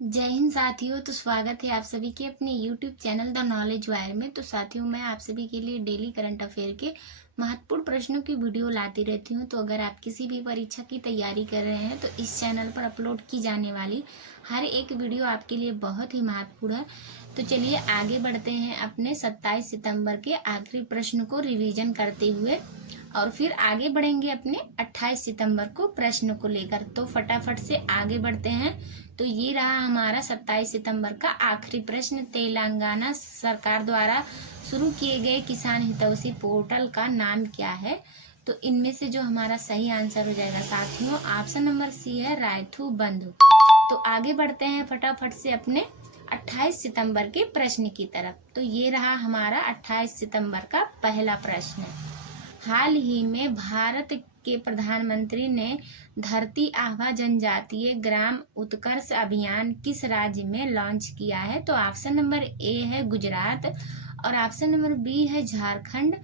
जय हिंद साथियों। तो स्वागत है आप सभी के अपने YouTube channel the knowledge wire में। तो साथियों, मैं आप सभी के लिए डेली करंट अफेयर के महत्वपूर्ण प्रश्नों की वीडियो लाती रहती हूं। तो अगर आप किसी भी परीक्षा की तैयारी कर रहे हैं तो इस चैनल पर अपलोड की जाने वाली हर एक वीडियो आपके लिए बहुत ही महत्वपूर्ण है। तो चलिए आगे बढ़ते हैं अपने 27 सितंबर के आखिरी प्रश्न को रिवीजन करते हुए, और फिर आगे बढ़ेंगे अपने 28 सितंबर को प्रश्न को लेकर। तो फटाफट से आगे बढ़ते हैं। तो ये रहा हमारा 27 सितंबर का आखिरी प्रश्न। तेलंगाना सरकार द्वारा शुरू किए गए किसान हितैषी पोर्टल का नाम क्या है? तो इनमें से जो हमारा सही आंसर हो जाएगा साथियों, ऑप्शन नंबर सी है रायथू बंधु। तो आगे बढ़ते हैं फटाफट से अपने 28 सितंबर के प्रश्न की तरफ। तो ये रहा हमारा 28 सितंबर का पहला प्रश्न। हाल ही में भारत के प्रधानमंत्री ने धरती आबा जनजातीय ग्राम उत्कर्ष अभियान किस राज्य में लॉन्च किया है? तो ऑप्शन नंबर ए है गुजरात, और ऑप्शन नंबर बी है झारखंड,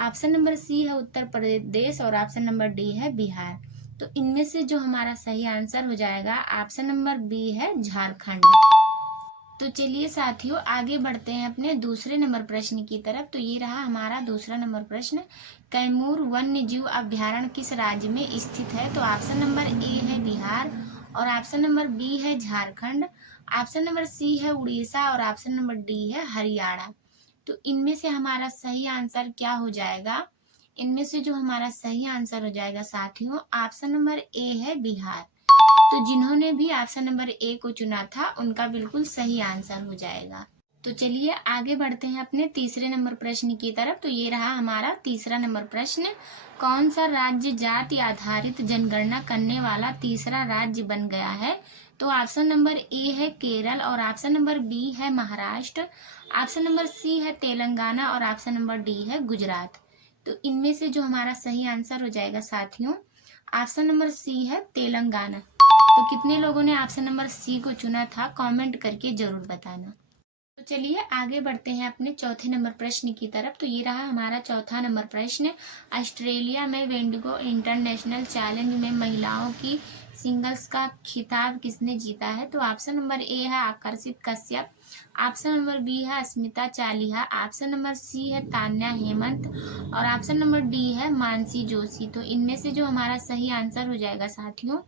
ऑप्शन नंबर सी है उत्तर प्रदेश, और ऑप्शन नंबर डी है बिहार। तो इनमें से जो हमारा सही आंसर हो जाएगा ऑप्शन नंबर बी है झारखंड। तो चलिए साथियों आगे बढ़ते हैं अपने दूसरे नंबर प्रश्न की तरफ। तो ये रहा हमारा दूसरा नंबर प्रश्न। कैमूर वन्य जीव अभ्यारण्य किस राज्य में स्थित है? तो ऑप्शन नंबर ए है बिहार, और ऑप्शन नंबर बी है झारखंड, ऑप्शन नंबर सी है उड़ीसा, और ऑप्शन नंबर डी है हरियाणा। तो इनमें से हमारा सही आंसर क्या हो जाएगा? इनमें से जो हमारा सही आंसर हो जाएगा साथियों, ऑप्शन नंबर ए है बिहार। तो जिन्होंने भी ऑप्शन नंबर ए को चुना था उनका बिल्कुल सही आंसर हो जाएगा। तो चलिए आगे बढ़ते हैं अपने तीसरे नंबर प्रश्न की तरफ। तो ये रहा हमारा तीसरा नंबर प्रश्न। कौन सा राज्य जाति आधारित जनगणना करने वाला तीसरा राज्य बन गया है? तो ऑप्शन नंबर ए है केरल, और ऑप्शन नंबर बी है महाराष्ट्र, ऑप्शन नंबर सी है तेलंगाना, और ऑप्शन नंबर डी है गुजरात। तो इनमें से जो हमारा सही आंसर हो जाएगा साथियों, ऑप्शन नंबर सी है तेलंगाना। तो कितने लोगों ने ऑप्शन नंबर सी को चुना था, कमेंट करके जरूर बताना। तो चलिए आगे बढ़ते हैं अपने चौथे नंबर प्रश्न की तरफ। तो ये रहा हमारा चौथा नंबर प्रश्न। ऑस्ट्रेलिया में वेंडिगो इंटरनेशनल चैलेंज में महिलाओं की सिंगल्स का खिताब किसने जीता है? तो ऑप्शन नंबर ए है आकर्षित कश्यप, ऑप्शन नंबर बी है अस्मिता चालिहा, ऑप्शन नंबर सी है तान्या हेमंत, और ऑप्शन नंबर डी है मानसी जोशी। तो इनमें से जो हमारा सही आंसर हो जाएगा साथियों,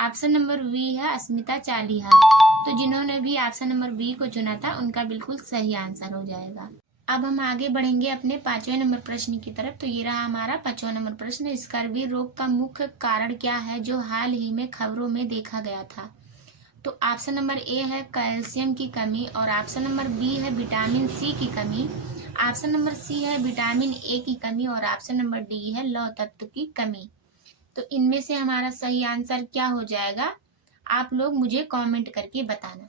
ऑप्शन नंबर बी है अस्मिता चालिहा। तो जिन्होंने भी ऑप्शन नंबर बी को चुना था उनका बिल्कुल सही आंसर हो जाएगा। अब हम आगे बढ़ेंगे अपने पांचवें नंबर प्रश्न की तरफ। तो ये रहा हमारा पांचवा नंबर प्रश्न। स्कर्वी रोग का मुख्य कारण क्या है जो हाल ही में खबरों में देखा गया था? तो ऑप्शन नंबर ए है कैल्शियम की कमी, और ऑप्शन नंबर बी है विटामिन सी की कमी, ऑप्शन नंबर सी है विटामिन ए की कमी, और ऑप्शन नंबर डी है लौह तत्व की कमी। तो इनमें से हमारा सही आंसर क्या हो जाएगा, आप लोग मुझे कमेंट करके बताना।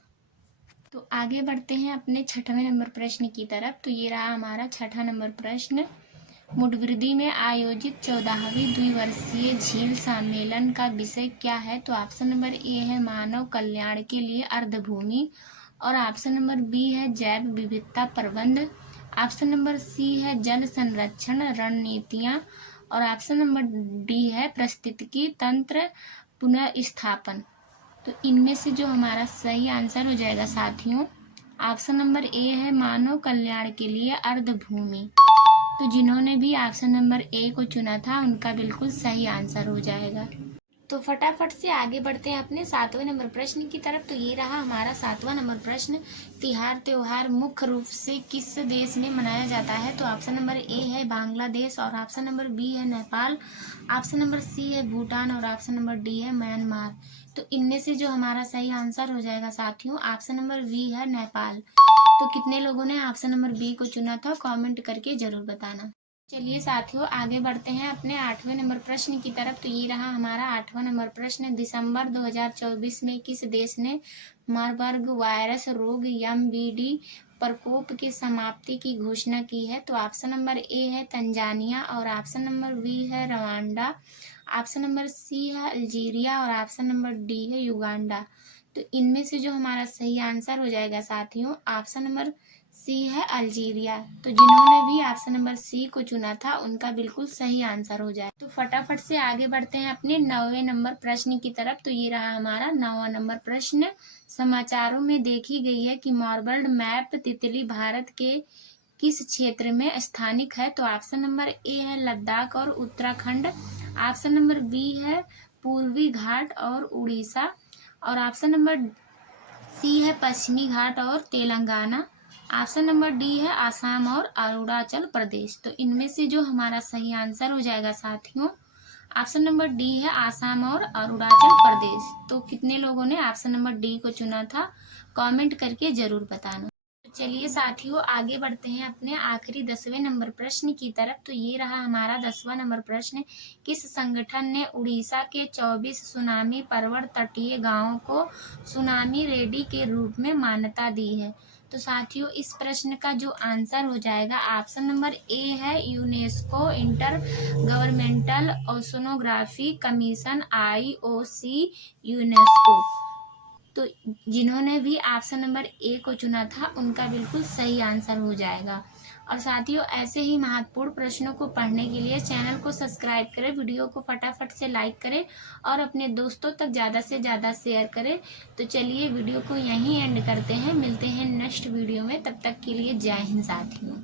तो आगे बढ़ते हैं अपने छठवें नंबर प्रश्न की तरफ। तो ये रहा हमारा छठा नंबर प्रश्न। मुडवृद्धि में आयोजित 14वीं द्विवर्षीय झील सम्मेलन का विषय क्या है? तो ऑप्शन नंबर ए है मानव कल्याण के लिए अर्धभूमि, और ऑप्शन नंबर बी है जैव विविधता प्रबंध, ऑप्शन नंबर सी है जल संरक्षण रणनीतियां, और ऑप्शन नंबर डी है पारिस्थितिकी तंत्र पुनर्स्थापन। तो इनमें से जो हमारा सही आंसर हो जाएगा साथियों, ऑप्शन नंबर ए है मानव कल्याण के लिए अर्धभूमि। तो जिन्होंने भी ऑप्शन नंबर ए को चुना था उनका बिल्कुल सही आंसर हो जाएगा। तो फटाफट से आगे बढ़ते हैं अपने सातवें नंबर प्रश्न की तरफ। तो ये रहा हमारा सातवां नंबर प्रश्न। तिहार त्योहार मुख्य रूप से किस देश में मनाया जाता है? तो ऑप्शन नंबर ए है बांग्लादेश, और ऑप्शन नंबर बी है नेपाल, ऑप्शन नंबर सी है भूटान, और ऑप्शन नंबर डी है म्यांमार। तो इनमें से जो हमारा सही आंसर हो जाएगा साथियों, ऑप्शन नंबर बी है नेपाल। तो कितने लोगों ने ऑप्शन नंबर बी को चुना था, कमेंट करके जरूर बताना। चलिए साथियों आगे बढ़ते हैं अपने आठवें नंबर प्रश्न की तरफ। तो ये रहा हमारा आठवां नंबर प्रश्न। दिसंबर 2024 में किस देश ने मारबर्ग वायरस रोग MBD प्रकोप की समाप्ति की घोषणा की है? तो ऑप्शन नंबर ए है तंजानिया, और ऑप्शन नंबर बी है रवांडा, ऑप्शन नंबर सी है अल्जीरिया, और ऑप्शन नंबर डी है युगांडा। तो इनमें से जो हमारा सही आंसर हो जाएगा साथियों, ऑप्शन नंबर सी है अल्जीरिया। तो जिन्होंने भी ऑप्शन नंबर सी को चुना था उनका बिल्कुल सही आंसर हो जाए। तो फटाफट से आगे बढ़ते हैं अपने 9वें नंबर प्रश्न की तरफ। तो ये रहा हमारा 9वां नंबर प्रश्न। समाचारों में देखी गई है कि मार्बल्ड मैप तितली भारत के किस क्षेत्र में स्थानिक है? तो ऑप्शन नंबर ए है लद्दाख और उत्तराखंड, ऑप्शन नंबर बी है पूर्वी घाट और उड़ीसा, और ऑप्शन नंबर सी है पश्चिमी घाट और तेलंगाना, ऑप्शन नंबर डी है आसाम और अरुणाचल प्रदेश। तो इनमें से जो हमारा सही आंसर हो जाएगा साथियों, ऑप्शन नंबर डी है आसाम और अरुणाचल प्रदेश। तो कितने लोगों ने ऑप्शन नंबर डी को चुना था, कमेंट करके जरूर बताना। चलिए साथियों आगे बढ़ते हैं अपने आखिरी 10वें नंबर प्रश्न की तरफ। तो ये रहा हमारा 10वां नंबर प्रश्न। किस संगठन ने उड़ीसा के 24 सुनामी प्रवण तटीय गांवों को सुनामी रेडी के रूप में मान्यता दी है? तो साथियों इस प्रश्न का जो आंसर हो जाएगा, ऑप्शन नंबर ए है UNESCO inter governmental oceanography commission IOC UNESCO. तो जिन्होंने भी ऑप्शन नंबर ए को चुना था उनका बिल्कुल सही आंसर हो जाएगा। और साथियों ऐसे ही महत्वपूर्ण प्रश्नों को पढ़ने के लिए चैनल को सब्सक्राइब करें, वीडियो को फटाफट से लाइक करें और अपने दोस्तों तक ज़्यादा से ज़्यादा शेयर करें। तो चलिए वीडियो को यहीं एंड करते हैं, मिलते हैं नेक्स्ट वीडियो में, तब तक के लिए जय हिंद साथियों।